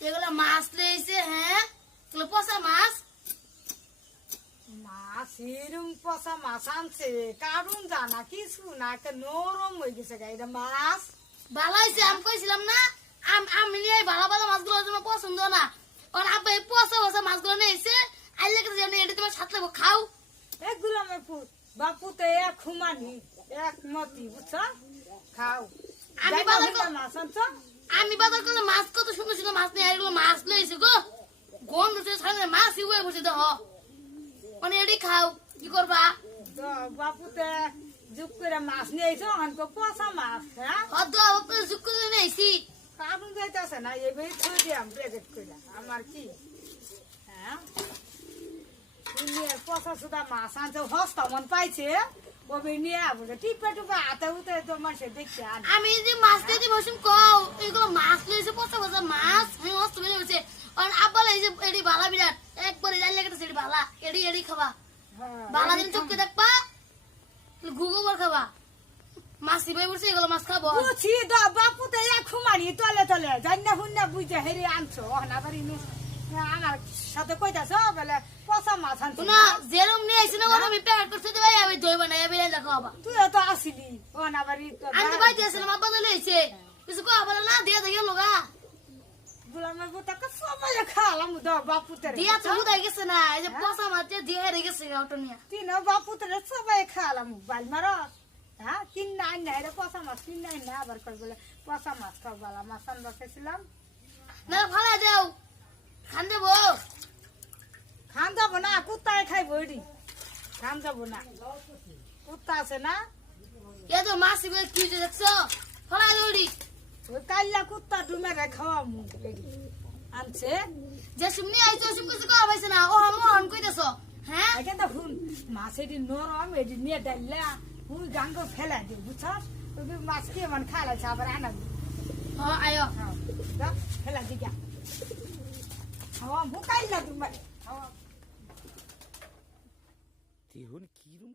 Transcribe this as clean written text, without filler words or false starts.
এগুলো মাছ লইছে হ্যাঁ এগুলো পচা মাছ মাছ এরম পচা মাছ আনছে কারণ জানা কিছু না একটা নরম হয়ে গেছে গাইটা মাছ ভালো হয়েছে আমি কইছিলাম না আমি নিয়ে ভালো ভালো মাছগুলো তোমার পছন্দ না আর আব্বা এই পচা পচা মাছগুলো নিয়ে এসে আইলে কেটে জানি এটা তোমার সাথে খাও এগুলো আমার বাপু তো এক হুমানি এক মতি বুঝছ খাও আমি বাজার মাছ আনছ আমি বাজার করলে মাছ কত সুন্দর সুন্দর মাছ নিয়ে এগুলো মাছ লইছে গো গন্ধ সামনে মাছ ইউয়ে বসে দেহ মানে এটি খাও কি করবা তো বাপু তো যুগ করে মাছ নিয়ে আইছো অনকো পচা মাছ হ্যাঁ হদ যুগ করে নিয়েছি কারণ যাইতেছে না এবার থই দিয়াম প্যাকেট করে আমার কি হ্যাঁ পচা সুদা মাছ আনছে হস্তা মন পাইছে ওবে নিয়ে বলে টিপে টিপে হাতে উঠে তোমার সে দেখছে আমি যে মাছ দিয়ে বসুন কও এগুলো মাছ লইছে পচা পচা মাছ আমি মস্ত বেড়ে হচ্ছে আর আব্বা এই যে এডি বালা বিরাট একবারে জানলে কেটে সেটি বালা এডি এডি খাবা বালা দিন চোখে দেখবা গুগোবর খাবা মাছ সিবাই বসে এগুলো মাছ খাবো বুঝি দ বাপু তো এক হুমানি তলে তলে জান্না হুন্না বুঝে হেরে আনছো না পারি আমার সাথে কইতাছ বলে পচা মাছ আনছো না যেরম নিয়ে আইছি না ওরম আমি প্যাকেট করতে দেবাই আমি দই বানাই আমি দেখো বাবা তুইও তো আসিলি ও না পারি আমি তো বাইতে আসলাম আব্বা তো লইছে কিছু কো বলে না দিয়া দেখে লগা গুলামের বুটাকে সবাই খালাম দ বাপু তে দিয়া তো উদাই গেছে না এই যে পচা মাছ দিয়ে হেরে গেছে অটো নিয়া তিন বাপু তে সবাই খালাম বাল মারো হ্যাঁ কিন নাই না রে পচা মাছ কিন নাই না আবার কই বলে পচা মাছ খাও বালা মাছ আনবা খেছিলাম না ফালা দেও খান দেবো খান যাবো না কুত্তায় খাইবো এডি খান যাবো না কুত্তা আছে না এ তো মাছ সিবাই কি দেখছো ফালা দৌড়ি ওই কাইলা কুত্তা ডুমে খাওয়ামু এডি আনছে যে সুমনি আইছো সুম কিছু কো পাইছ না ও হামো হন কইতেছো হ্যাঁ আগে তো হুন মাছ এডি নরম এডি নিয়ে ডাইলা হুই গাঙ্গ ফেলা দি বুঝছস ওই মাছ কে মান খালাছে আবার আনা হ আয়ো হ্যাঁ দা ফেলা দি গা খাওয়া মুকাইলা ডুমে খাওয়া তেহন কিরম